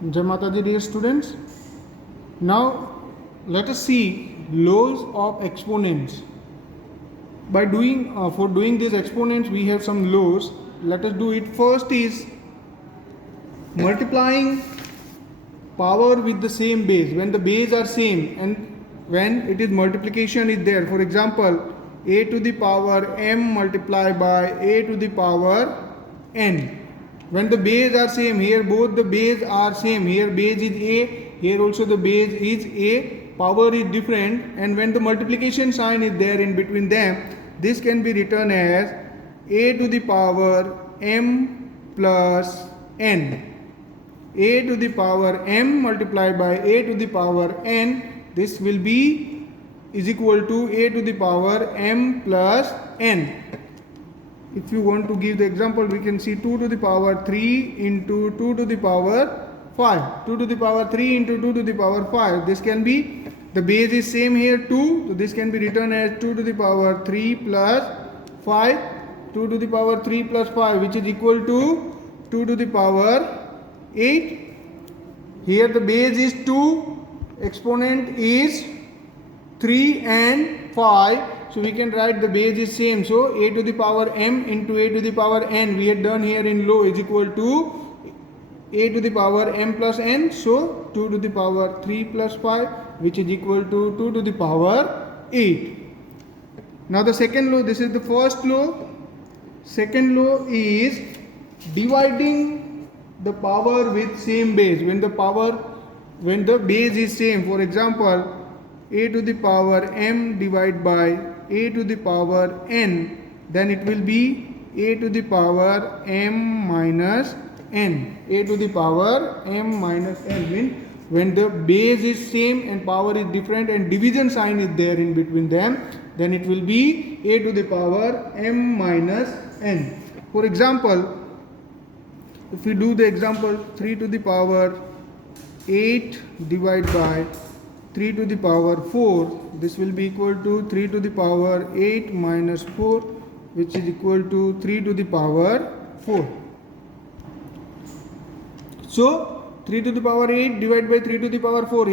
Jai Mataji, dear students. Now let us see laws of exponents. By doing for doing these exponents, we have some laws. Let us do it. First is multiplying power with the same base. When the base are same and when it is multiplication is there. For example, a to the power m multiplied by a to the power n. When the base are same, here both the base are same. Here base is a, here also the base is a, power is different, and when the multiplication sign is there in between them, this can be written as a to the power m plus n. A to the power m multiplied by a to the power n, this will be is equal to a to the power m plus n. If you want to give the example, we can see 2 to the power 3 into 2 to the power 5. 2 to the power 3 into 2 to the power 5. This can be, the base is same here 2. So this can be written as 2 to the power 3 plus 5. 2 to the power 3 plus 5, which is equal to 2 to the power 8. Here the base is 2. Exponent is 3 and 5. So we can write the base is same. So a to the power m into a to the power n, we had done here in law, is equal to a to the power m plus n. So 2 to the power 3 plus 5, which is equal to 2 to the power 8. Now the second law, this is the first law. Second law is dividing the power with same base. When the base is same, for example, a to the power m divided by a to the power n, then it will be a to the power m minus n. A to the power m minus n means when the base is same and power is different and division sign is there in between them, then it will be a to the power m minus n. For example, if we do the example 3 to the power 8 divided by 3 to the power 4, this will be equal to 3 to the power 8 minus 4, which is equal to 3 to the power 4. So 3 to the power 8 divided by 3 to the power 4,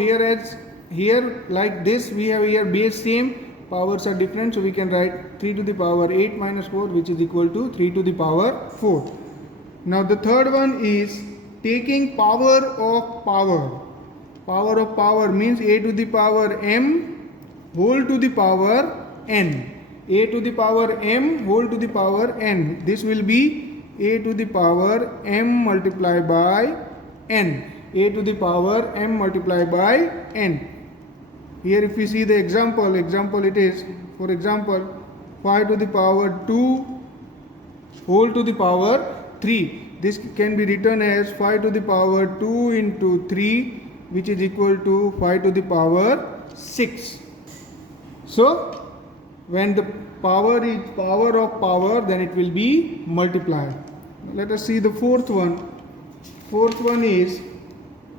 here like this we have here base same, powers are different, so we can write 3 to the power 8 minus 4, which is equal to 3 to the power 4. Now the third one is taking power of power. Power of power means a to the power m whole to the power n. A to the power m whole to the power n. This will be a to the power m multiplied by n. A to the power m multiplied by n. Here if we see the example it is, for example, 5 to the power 2 whole to the power 3. This can be written as 5 to the power 2 into 3, which is equal to 5 to the power 6. So when the power is power of power, then it will be multiplied. Let us see the fourth one. Fourth one is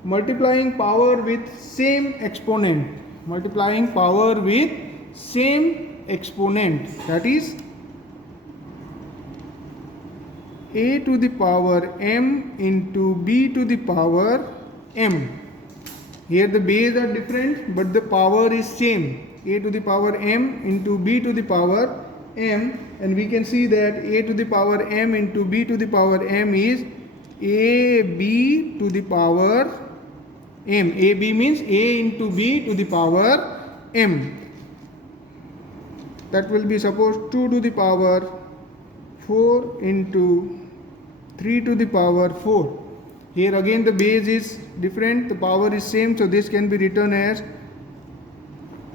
multiplying power with same exponent. Multiplying power with same exponent, that is a to the power m into b to the power m. Here the base are different, but the power is same. A to the power m into b to the power m, and we can see that a to the power m into b to the power m is ab to the power m. Ab means a into b to the power m. That will be suppose 2 to the power 4 into 3 to the power 4. Here again the base is different, the power is same, so this can be written as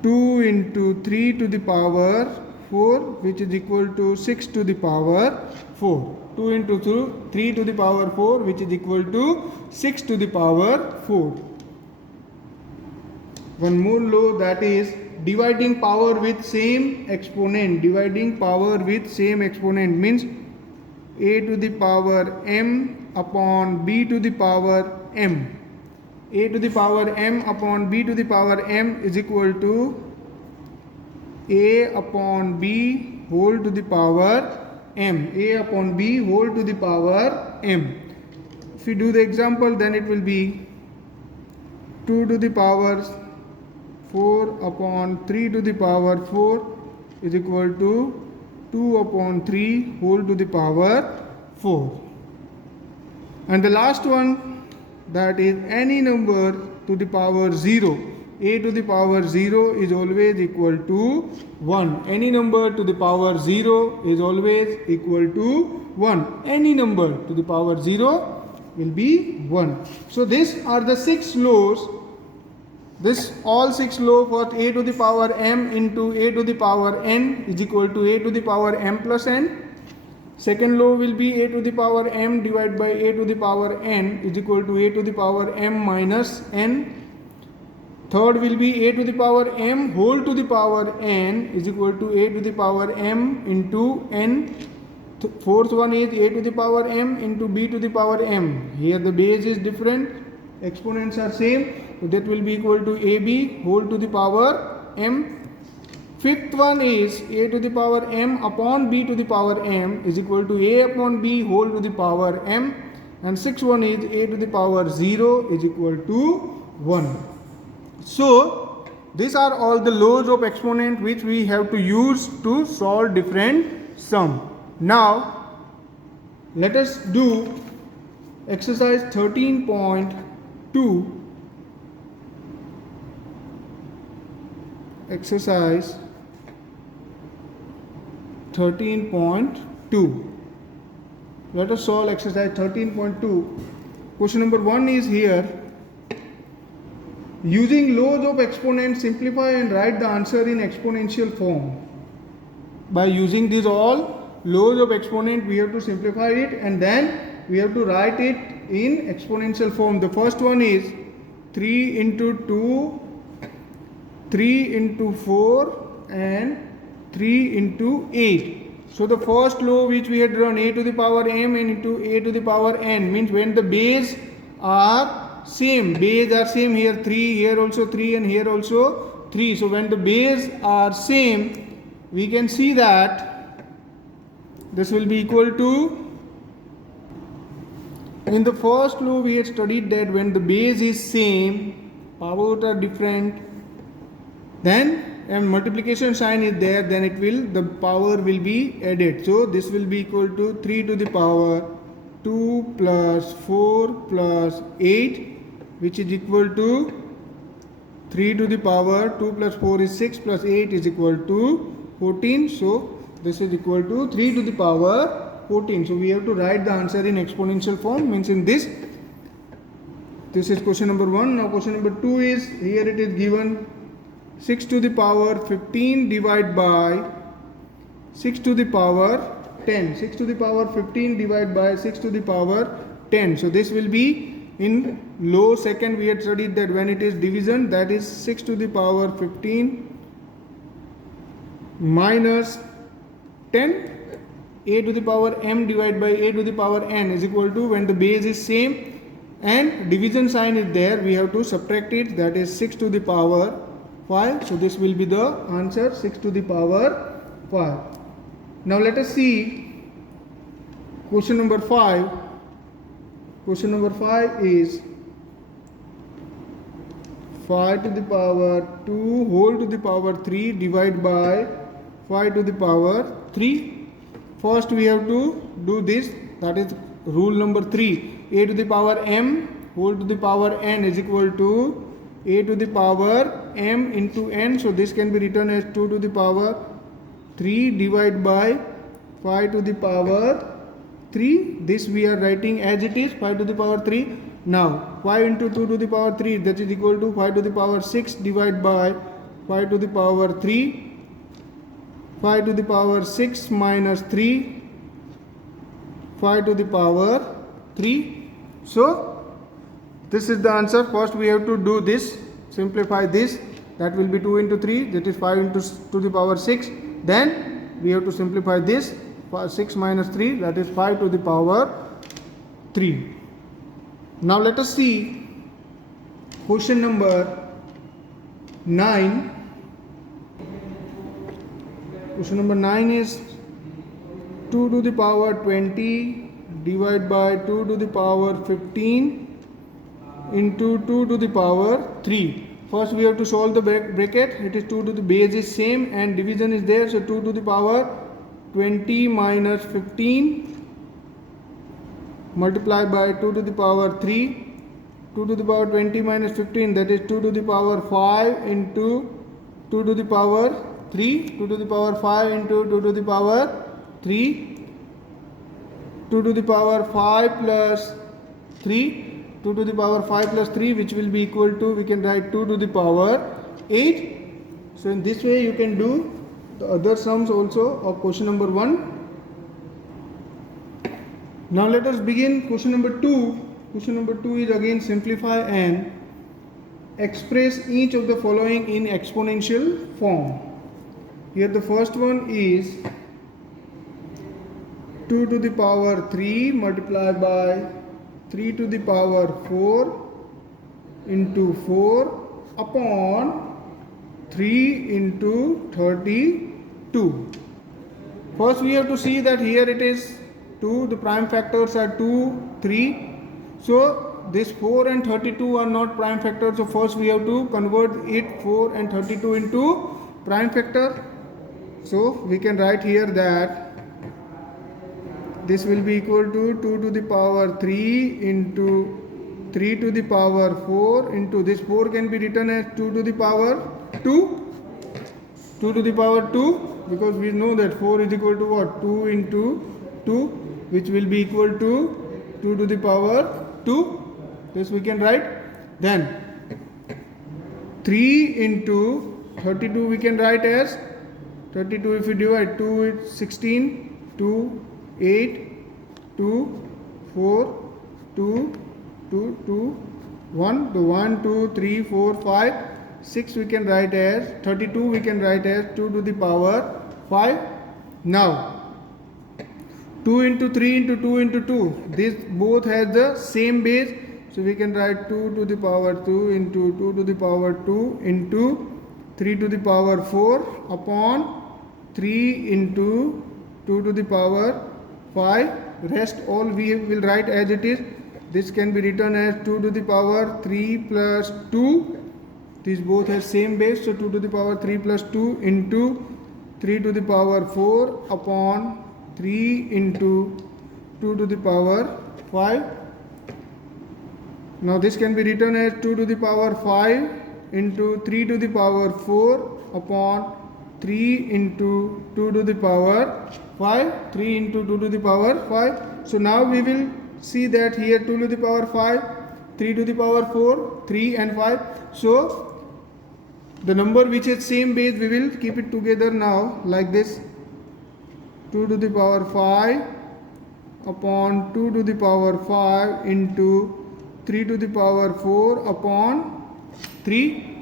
2 into 3 to the power 4, which is equal to 6 to the power 4. 2 into 3 to the power 4, which is equal to 6 to the power 4. One more law, that is dividing power with same exponent. Dividing power with same exponent means a to the power m upon b to the power m. A to the power m upon b to the power m is equal to a upon b whole to the power m. A upon b whole to the power m. If we do the example, then it will be 2 to the power 4 upon 3 to the power 4 is equal to 2 upon 3 whole to the power 4. And the last one, that is any number to the power 0. A to the power 0 is always equal to 1. Any number to the power 0 is always equal to 1. Any number to the power 0 will be 1. So these are the 6 laws. This all 6 laws for a to the power m into a to the power n is equal to a to the power m plus n. Second law will be a to the power m divided by a to the power n is equal to a to the power m minus n. Third will be a to the power m whole to the power n is equal to a to the power m into n. Fourth one is a to the power m into b to the power m. Here the base is different, exponents are same, so that will be equal to ab whole to the power m. Fifth one is a to the power m upon b to the power m is equal to a upon b whole to the power m. And sixth one is a to the power 0 is equal to 1. So these are all the laws of exponent which we have to use to solve different sum. Now let us do exercise 13.2. Exercise 13.2. Let us solve exercise 13.2. Question number 1 is here. Using laws of exponent, simplify and write the answer in exponential form. By using these all laws of exponent, we have to simplify it and then we have to write it in exponential form. The first one is 3 into 2, 3 into 4 and 3 into 8. So the first law which we had drawn, a to the power m and into a to the power n, means when the base are same, here 3, here also 3 and here also 3. So when the base are same, we can see that this will be equal to, in the first law we had studied that when the base is same, powers are different, then and multiplication sign is there, then the power will be added. So this will be equal to 3 to the power 2 plus 4 plus 8, which is equal to 3 to the power 2 plus 4 is 6 plus 8 is equal to 14. So this is equal to 3 to the power 14. So we have to write the answer in exponential form, means in this is question number 1. Now question number 2 is, here it is given 6 to the power 15 divided by 6 to the power 10. 6 to the power 15 divided by 6 to the power 10. So this will be in law second. We had studied that when it is division, that is 6 to the power 15 minus 10, a to the power m divided by a to the power n is equal to, when the base is same and division sign is there, we have to subtract it, that is 6 to the power 5. So this will be the answer, 6 to the power 5. Now let us see question number 5. Question number 5 is 5 to the power 2 whole to the power 3 divided by 5 to the power 3. First we have to do this, that is rule number 3. A to the power m whole to the power n is equal to a to the power m into n. So this can be written as 2 to the power 3 divided by 5 to the power 3. This we are writing as it is, 5 to the power 3. Now 5 into 2 to the power 3, that is equal to 5 to the power 6 divided by 5 to the power 3. 5 to the power 6 minus 3, 5 to the power 3. So this is the answer. First we have to do this, simplify this, that will be 2 into 3, that is 5 into to the power 6. Then we have to simplify this, 6 minus 3, that is 5 to the power 3. Now let us see question number 9. Question number 9 is 2 to the power 20 divided by 2 to the power 15 into 2 to the power 3. First we have to solve the bracket. It is 2 to the base is same and division is there. So 2 to the power 20 minus 15 multiplied by 2 to the power 3. 2 to the power 20 minus 15, that is 2 to the power 5 into 2 to the power 3. 2 to the power 5 into 2 to the power 3. 2 to the power 5 plus 3. 2 to the power 5 plus 3, which will be equal to, we can write 2 to the power 8. So in this way you can do the other sums also of question number 1. Now let us begin question number 2. Question number 2 is again simplify and express each of the following in exponential form. Here the first one is 2 to the power 3 multiplied by 3 to the power 4 into 4 upon 3 into 32. First we have to see that here it is 2, the prime factors are 2, 3. So this 4 and 32 are not prime factors. So first we have to convert it 4 and 32 into prime factor. So we can write here that this will be equal to 2 to the power 3 into 3 to the power 4 into this 4 can be written as 2 to the power 2. 2 to the power 2, because we know that 4 is equal to what? 2 into 2, which will be equal to 2 to the power 2. This we can write. Then 3 into 32 we can write as 32. If we divide 2 is 16, 2, 8, 2, 4, 2, 2, 2, 1, 1, 2, 3, 4, 5, 6 we can write as 32 we can write as 2 to the power 5. Now 2 into 3 into 2 into 2, this both has the same base, so we can write 2 to the power 2 into 2 to the power 2 into 3 to the power 4 upon 3 into 2 to the power 5. Rest all we will write as it is. This can be written as 2 to the power 3 plus 2. These both have same base, so 2 to the power 3 plus 2 into 3 to the power 4 upon 3 into 2 to the power 5. Now this can be written as 2 to the power 5 into 3 to the power 4 upon 3 into 2 to the power 5. 3 into 2 to the power 5. So now we will see that here 2 to the power 5, 3 to the power 4, 3 and 5. So the number which is same base, we will keep it together now like this. 2 to the power 5 upon 2 to the power 5 into 3 to the power 4 upon 3.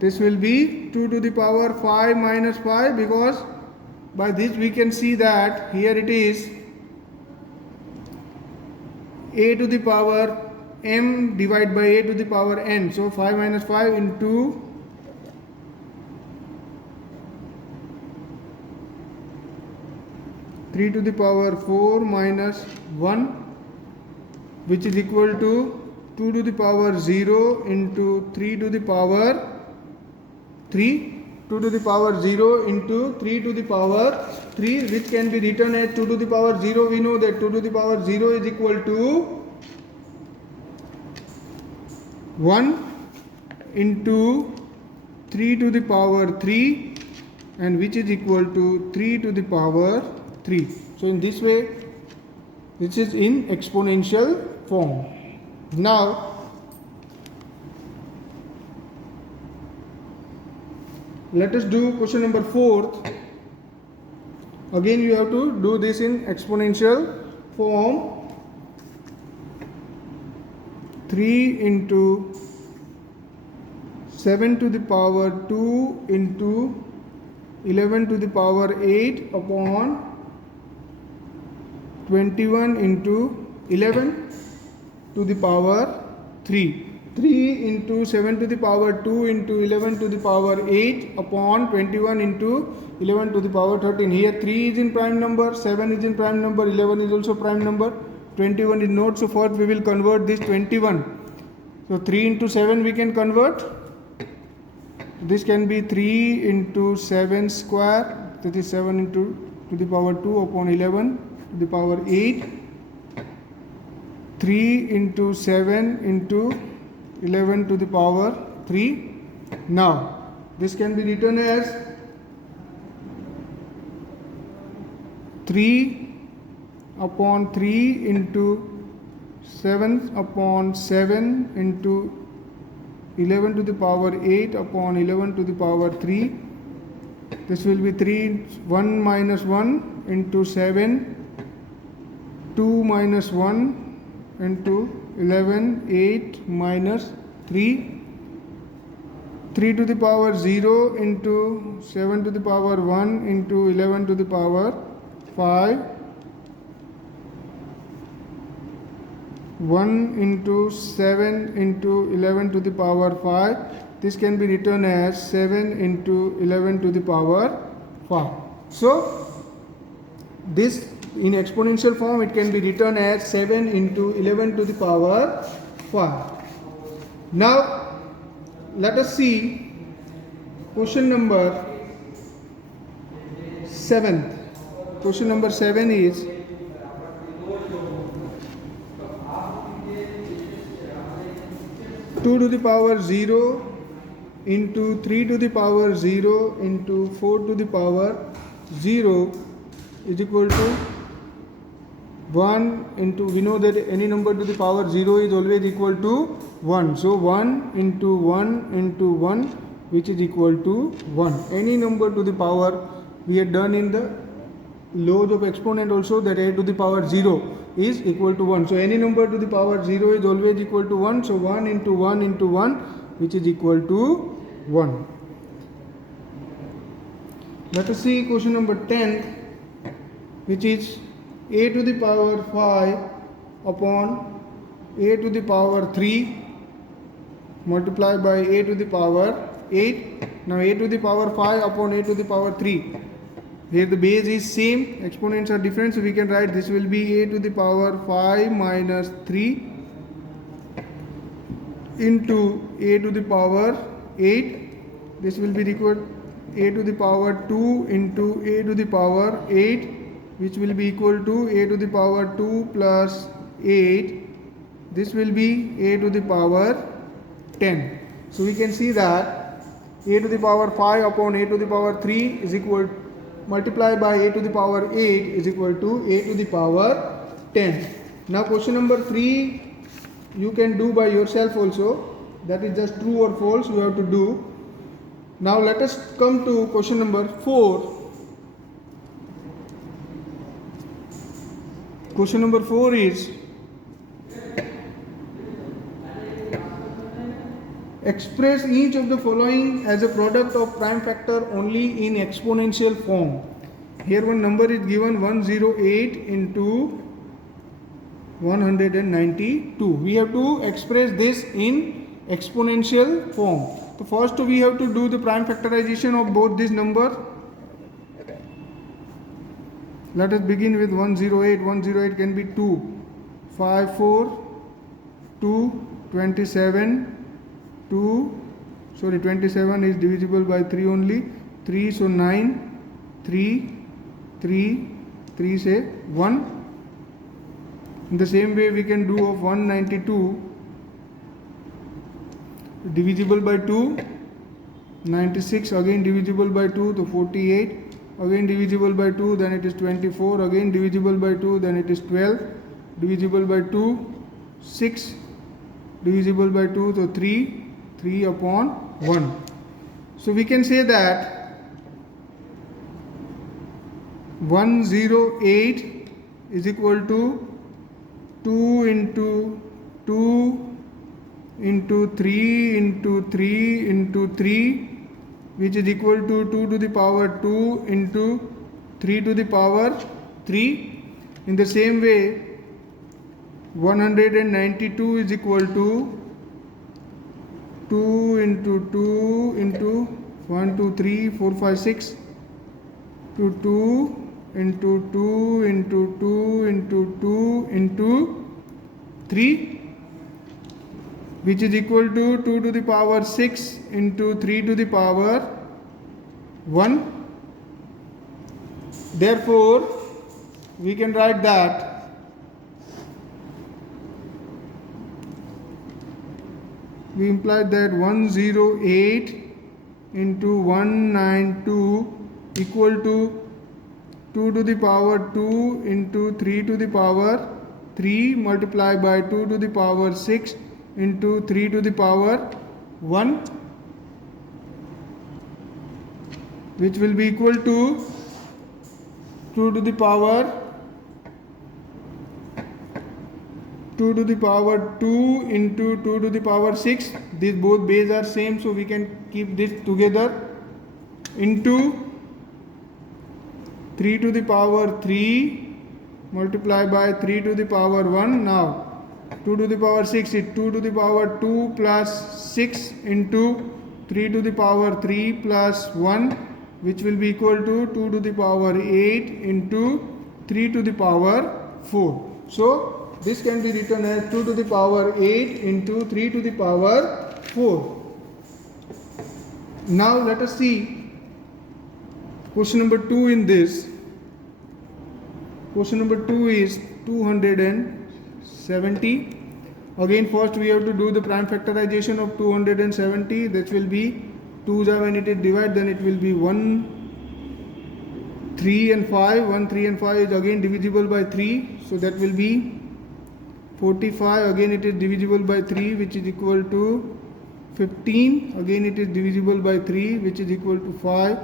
This will be 2 to the power 5 minus 5, because by this we can see that here it is a to the power m divided by a to the power n. So 5 minus 5 into 3 to the power 4 minus 1, which is equal to 2 to the power 0 into 3 to the power 3. 2 to the power 0 into 3 to the power 3, which can be written as 2 to the power 0. We know that 2 to the power 0 is equal to 1 into 3 to the power 3, and which is equal to 3 to the power 3. So in this way, this is in exponential form. Now let us do question number 4. Again you have to do this in exponential form. 3 into 7 to the power 2 into 11 to the power 8 upon 21 into 11 to the power 3. 3 into 7 to the power 2 into 11 to the power 8 upon 21 into 11 to the power 13. Here 3 is in prime number, 7 is in prime number, 11 is also prime number, 21 is not. So first we will convert this 21 So 3 into 7 we can convert. This can be 3 into 7 square, that is 7 into to the power 2 upon 11 to the power 8. 3 into 7 into 11 to the power 3. Now this can be written as 3 upon 3 into 7 upon 7 into 11 to the power 8 upon 11 to the power 3. This will be 1 minus 1 into 7, 2 minus 1 into 11, 8 minus 3, 3 to the power 0 into 7 to the power 1 into 11 to the power 5, 1 into 7 into 11 to the power 5. This can be written as 7 into 11 to the power 5. So this in exponential form it can be written as 7 into 11 to the power 5. Now let us see question number 7. Question number 7 is 2 to the power 0 into 3 to the power 0 into 4 to the power 0 is equal to 1 into, we know that any number to the power 0 is always equal to 1. So 1 into 1 into 1, which is equal to 1. Any number to the power, we had done in the laws of exponent also, that a to the power 0 is equal to 1. So any number to the power 0 is always equal to 1. So 1 into 1 into 1, which is equal to 1. Let us see question number 10, which is a to the power 5 upon a to the power 3 multiplied by a to the power 8. Now a to the power 5 upon a to the power 3. Here the base is same, exponents are different, so we can write this will be a to the power 5 minus 3 into a to the power 8. This will be equal a to the power 2 into a to the power 8, which will be equal to a to the power 2 plus 8. This will be a to the power 10. So we can see that a to the power 5 upon a to the power 3 is equal to, multiplied by a to the power 8 is equal to a to the power 10. Now question number 3 you can do by yourself also, that is just true or false you have to do. Now let us come to question number 4. Question number 4 is express each of the following as a product of prime factor only in exponential form. Here one number is given 108 into 192. We have to express this in exponential form. So first we have to do the prime factorization of both these numbers. Let us begin with 108. 108 can be 2, 5, 4, 2, 27, 27 is divisible by 3 only, 3, so 9, 3, 3 say 1. In the same way we can do of 192, divisible by 2, 96 again divisible by 2, so 48, again divisible by 2, then it is 24, again divisible by 2, then it is 12, divisible by 2, 6, divisible by 2, so 3 upon 1. So we can say that 108 is equal to 2 into 2 into 3 into 3 into 3, which is equal to 2 to the power 2 into 3 to the power 3. In the same way 192 is equal to 2 into 2 into 1, 2, 3, 4, 5, 6 to 2 into 2 into 2 into 2 into 3. which is equal to 2 to the power 6 into 3 to the power 1. Therefore, we can write that we implied that 108 into 192 equal to 2 to the power 2 into 3 to the power 3 multiplied by 2 to the power 6 into 3 to the power 1, which will be equal to 2 to the power 2 to the power 2 into 2 to the power 6. These both bases are same, so we can keep this together, into 3 to the power 3 multiplied by 3 to the power 1. Now 2 to the power 6 is 2 to the power 2 plus 6 into 3 to the power 3 plus 1, which will be equal to 2 to the power 8 into 3 to the power 4. So this can be written as 2 to the power 8 into 3 to the power 4. Now let us see question number 2 in this. Question number 2 is 270. Again, first we have to do the prime factorization of 270. That will be 2's are when it is divided, then it will be 1, 3 and 5. 1, 3 and 5 is again divisible by 3. So that will be 45. Again it is divisible by 3, which is equal to 15. Again it is divisible by 3, which is equal to 5.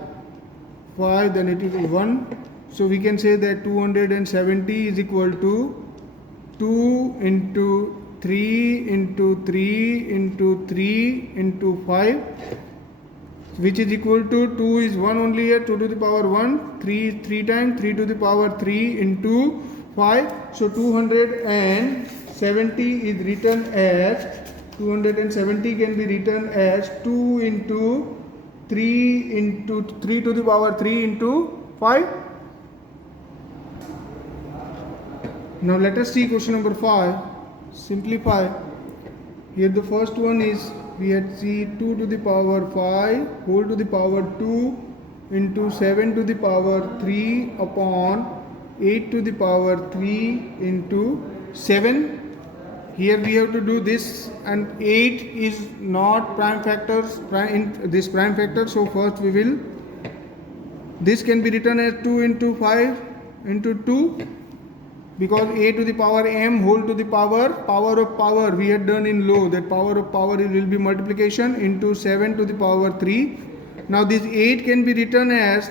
5, then it is 1. So we can say that 270 is equal to 2 into 3 into 3 into 3 into 5, which is equal to 2 is 1 only here, 2 to the power 1, 3 is 3 times, 3 to the power 3 into 5. So 270 is written as 270 can be written as 2 into 3 into 3 to the power 3 into 5. Now let us see question number 5. Simplify. Here the first one is we had see 2 to the power 5 whole to the power 2 into 7 to the power 3 upon 8 to the power 3 into 7. Here we have to do this, and 8 is not prime factors, this prime factor. So first we will, this can be written as 2 into 5 into 2, because a to the power m whole to the power of power we had done in low, that power of power will be multiplication into 7 to the power 3. Now this 8 can be written as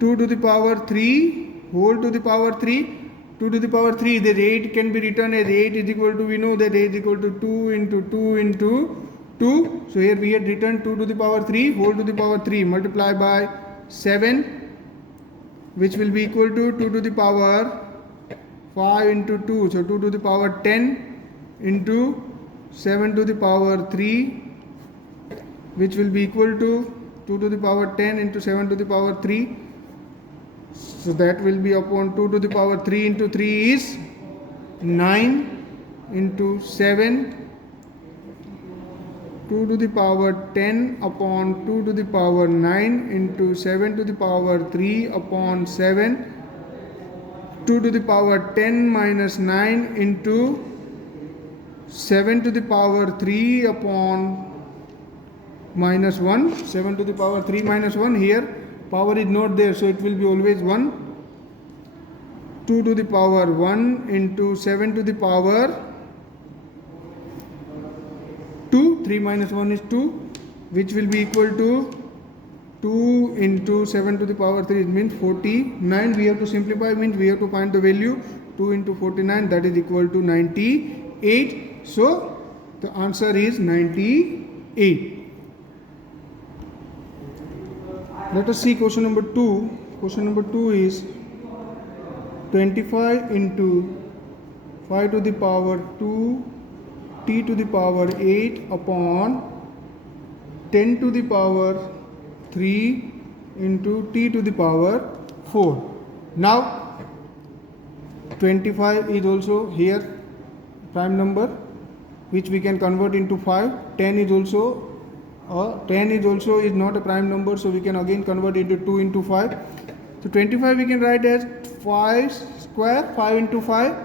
2 to the power 3 whole to the power 3. 2 to the power 3, that 8 can be written as 8 is equal to, we know that 8 is equal to 2 into 2 into 2. So here we had written 2 to the power 3 whole to the power 3 multiplied by 7, which will be equal to 2 to the power 5 into 2. So 2 to the power 10 into 7 to the power 3, which will be equal to 2 to the power 10 into 7 to the power 3. So that will be upon 2 to the power 3 into 3 is 9 into 7, 2 to the power 10 upon 2 to the power 9 into 7 to the power 3 upon 7, 2 to the power 10 minus 9 into 7 to the power 3 upon minus 1, 7 to the power 3 minus 1. Here power is not there, so it will be always 1. 2 to the power 1 into 7 to the power 2, 3 minus 1 is 2, which will be equal to 2 into 7 to the power 3, means 49. We have to simplify, means we have to find the value. 2 into 49, that is equal to 98. So the answer is 98. Let us see question number 2. Question number 2 is 25 into 5 to the power 2 t to the power 8 upon 10 to the power 3 into t to the power 4. Now 25 is also here prime number. which we can convert into 5. 10 is also is not a prime number, so we can again convert into 2 into 5. So 25 we can write as 5 square, 5 into 5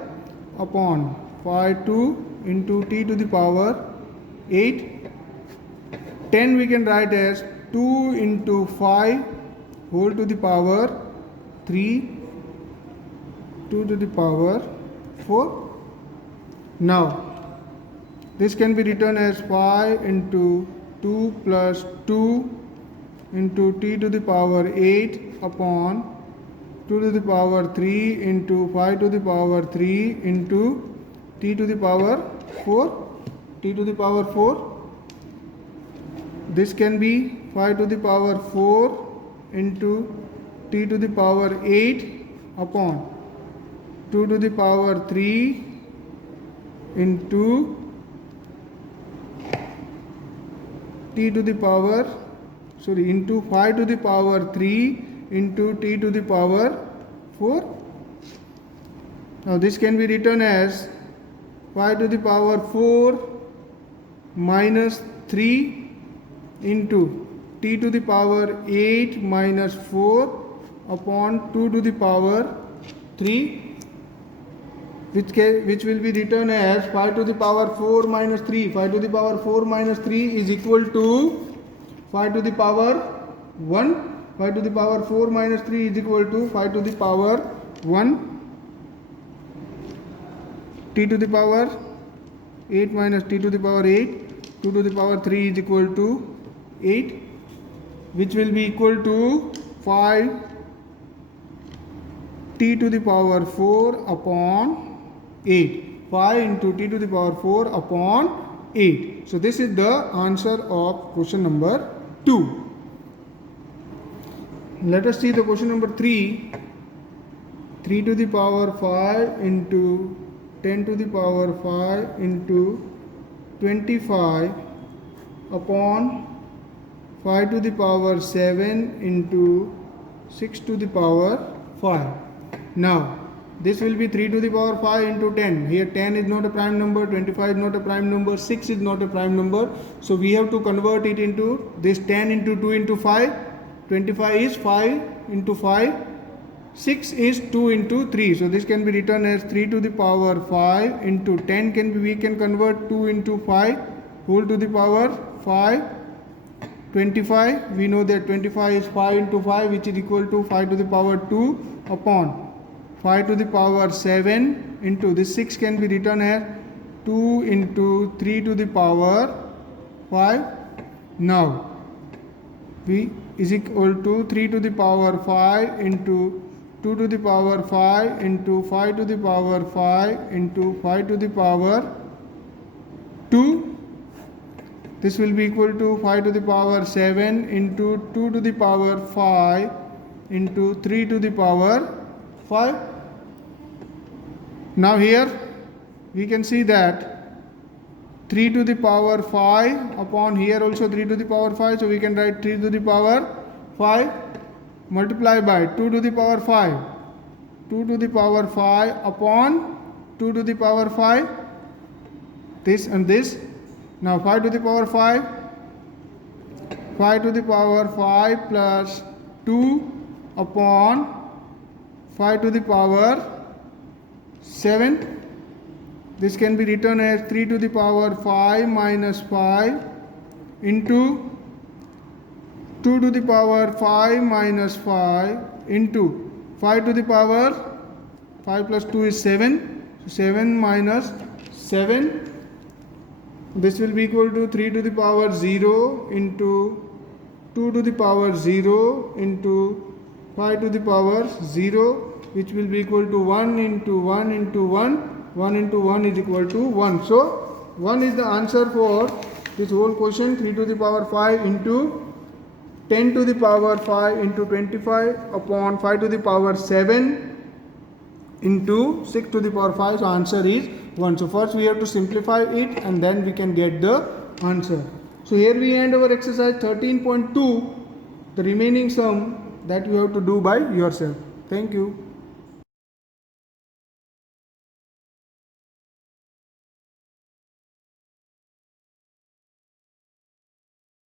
upon 5 2 into t to the power 8. 10 we can write as 2 into 5 whole to the power 3, 2 to the power 4. Now this can be written as 5 into 2 plus 2 into t to the power 8 upon 2 to the power 3 into 5 to the power 3 into t to the power 4. T to the power 4. This can be 5 to the power 4 into t to the power 8 upon 2 to the power 3 into t to the power into 5 to the power 3 into t to the power 4. Now this can be written as 5 to the power 4 minus 3 into t to the power 8 minus 4 upon 2 to the power 3, which will be written as 5 to the power 4 minus 3. 5 to the power 4 minus 3 is equal to 5 to the power 1. 5 to the power 4 minus 3 is equal to 5 to the power 1. T to the power 8 minus t to the power 8. 2 to the power 3 is equal to 8, which will be equal to 5 t to the power 4 upon 8. 5 into t to the power 4 upon 8. So this is the answer of question number 2. Let us see the question number 3. 3 to the power 5 into 10 to the power 5 into 25 upon 5 to the power 7 into 6 to the power 5. Now this will be 3 to the power 5 into 10. Here 10 is not a prime number, 25 is not a prime number, 6 is not a prime number. So we have to convert it into this 10 into 2 into 5. 25 is 5 into 5. 6 is 2 into 3. So this can be written as 3 to the power 5 into 10 we can convert 2 into 5 whole to the power 5. 25, we know that 25 is 5 into 5, which is equal to 5 to the power 2 upon 5 to the power 7 into this 6 can be written as 2 into 3 to the power 5. Now v is equal to 3 to the power 5 into 2 to the power 5 into 5 to the power 5 into 5 to the power 2. This will be equal to 5 to the power 7 into 2 to the power 5 into 3 to the power 5. Now here we can see that 3 to the power 5 upon here also 3 to the power 5. So we can write 3 to the power 5 multiply by 2 to the power 5. 2 to the power 5 upon 2 to the power 5. This and this. Now 5 to the power 5. 5 to the power 5 plus 2 upon 5 to the power 7. This can be written as 3 to the power 5 minus 5 into 2 to the power 5 minus 5 into 5 to the power 5 plus 2 is 7. So 7 minus 7. This will be equal to 3 to the power 0 into 2 to the power 0 into 5 to the power 0, which will be equal to 1 into 1 into 1. 1 into 1 is equal to 1. So 1 is the answer for this whole question. 3 to the power 5 into 10 to the power 5 into 25 upon 5 to the power 7 into 6 to the power 5. So answer is 1. So first we have to simplify it and then we can get the answer. So here we end our exercise 13.2. The remaining sum that you have to do by yourself. Thank you.